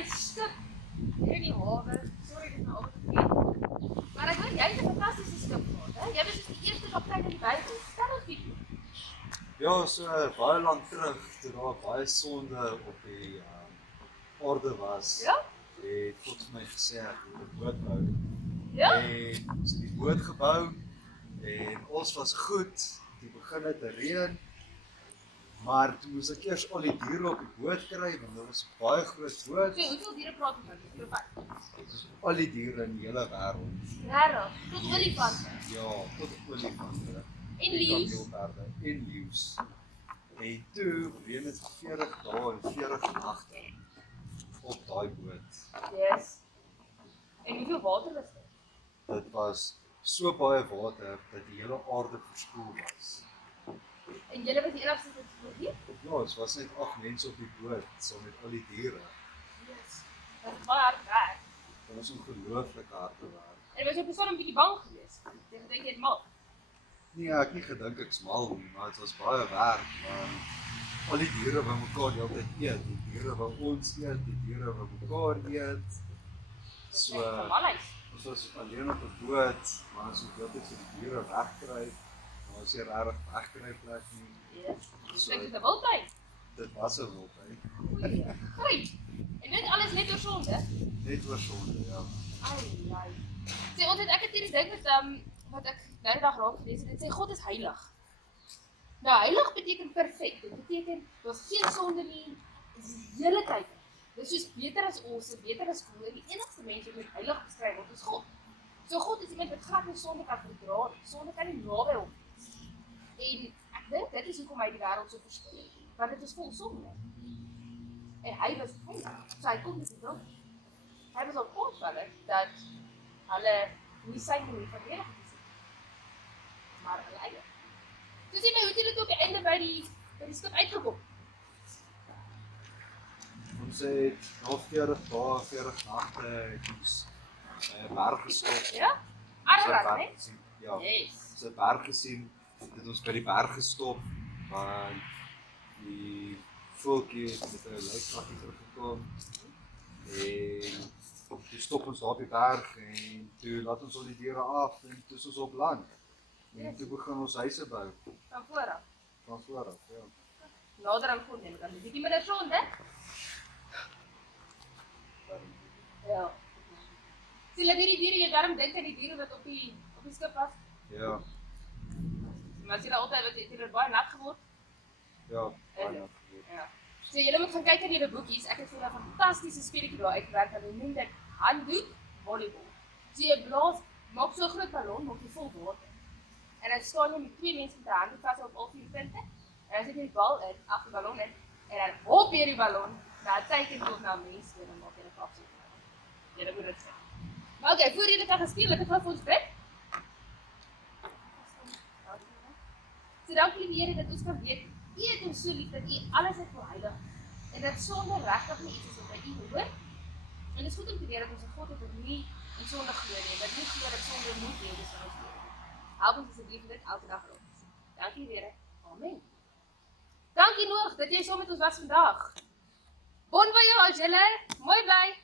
my skip hier in die hawe. Sorry, dit is nou altyd verkeerd. Maar ek weet, jy het 'n fantastiese skip gehad, hè? Jy was dus die eerste kaptein in die Bybel. Vertel ons bietjie. Ja, so baie lank terug, toe daar baie sonde op die aarde was, Ja? het God vir my gesê, ek moet 'n boot bou. Ja? En ons het die boot gebou, en ons was goed, toe begin het te reën, maar toe moes ek eers al die diere op die boot kry, want dit was 'n baie groot boot. So, hoeveel diere praat ons nou? Dis Dus al die diere in die hele wêreld. Regtig? Tot olifante. Ja, tot olifante. En leeu's. Kameelperde en leeu's. En toe reën het 40 dae en 40 nagte op daai boot. Yes. En hoeveel water was dit? Dit was so baie water dat die hele aarde verspoel was. En julle was die enigste wat oorleef? Ja, ons was net 8 mense op die boot, saam met al die diere. Yes. Dat is baie hard werk. Dit was ongelooflike harde werk. En was jy persoon 'n bietjie bang geweest? Jy gedink jy het mal. Nee, ek het nie gedink ek's mal nie, maar dit was baie werk. Al die diere wou mekaar die hele tyd eet. Die diere wou ons eet, die diere wou mekaar eet. So, ons was alleen op 'n boot, maar ons het altyd vir die diere wegkry. Maar ons het regtig wegkry plek nie. Yes. So, dit is 'n wildtuin. Dit was 'n wildtuin. Goeie. Great. En dit alles net oor sonde? Net oor sonde, ja. Ai. Sê ons het ek het hierdie ding wat ek nou die dag raak gelees het. Dit sê God is heilig. Nou heilig beteken perfek. Dit beteken daar's geen sonde nie. Dit is die hele tyd. Dit is soos beter as ons, beter as cool. En die enigste mens wat met heilig beskryf word is God. So God is iemand wat glad nie sonde kan verdra nie. Sonde kan nie naby hom wees. En ek dink dit is hoekom hy die wêreld so verskil. Want dit is vol sonde. En hy was heilig. So hy kom met die wil. Hy was op voorvalle dat hulle nie sy nie verdedig is. Maar hulle eie. So sê my, hoe het julle toe op die einde by die skip uitgekom? Ons het na 40 dae, 40 nagte het ons by 'n berg gestop. Ja? Ararat, né? Ja. Yes. Ons het 'n berg gesien, het ons by die berg gestop, want die voeltjie het met 'n luidkraggie teruggekom. En toe stop ons daar op die berg en toe laat ons al die diere af en toe is ons op land. En toe begin ons huise bou. Van vooraf. Van vooraf, ja. Nader aan God neem, dan bietjie minder sonde. Ja. Sien jy die diere, jy daarom dink aan die diere wat op die skip was? Ja. Maar as jy daar altyd het jy baie nat geword? Ja, baie Ja. nat. Ja. So julle moet gaan kyk in julle boekies. Ek het vir julle 'n fantastiese speletjie daar uitgewerk en hulle noem dit handdoek volleybal. So jy blaas, maak so 'n groot ballon, maak jy vol water. En dan staan jy met 2 mense met 'n handdoek vas op al 4 punte. En dan sit jy die bal in, ag die ballon in en dan hop jy die ballon na 'n teken tot na 'n mens toe en dan maak jy 'n kapsel. Julle moet dit sien. Maar okay, voor julle kan gespeel, ek gaan vir ons bid. So dankie Here dat ons kan weet U het ons so lief dat U alles het heilig en dat sonde regtig nie iets is wat by U hoort. En dit is goed om te weet dat ons 'n God het wat nie in sonde glo nie, wat nie glo dat sonde moet wees in ons lewe. Help ons asseblief dit elke dag rond. Dankie Here. Amen. Dankie Noag dat jy saam met ons was vandag. Bon voyage julle. Mooi bly.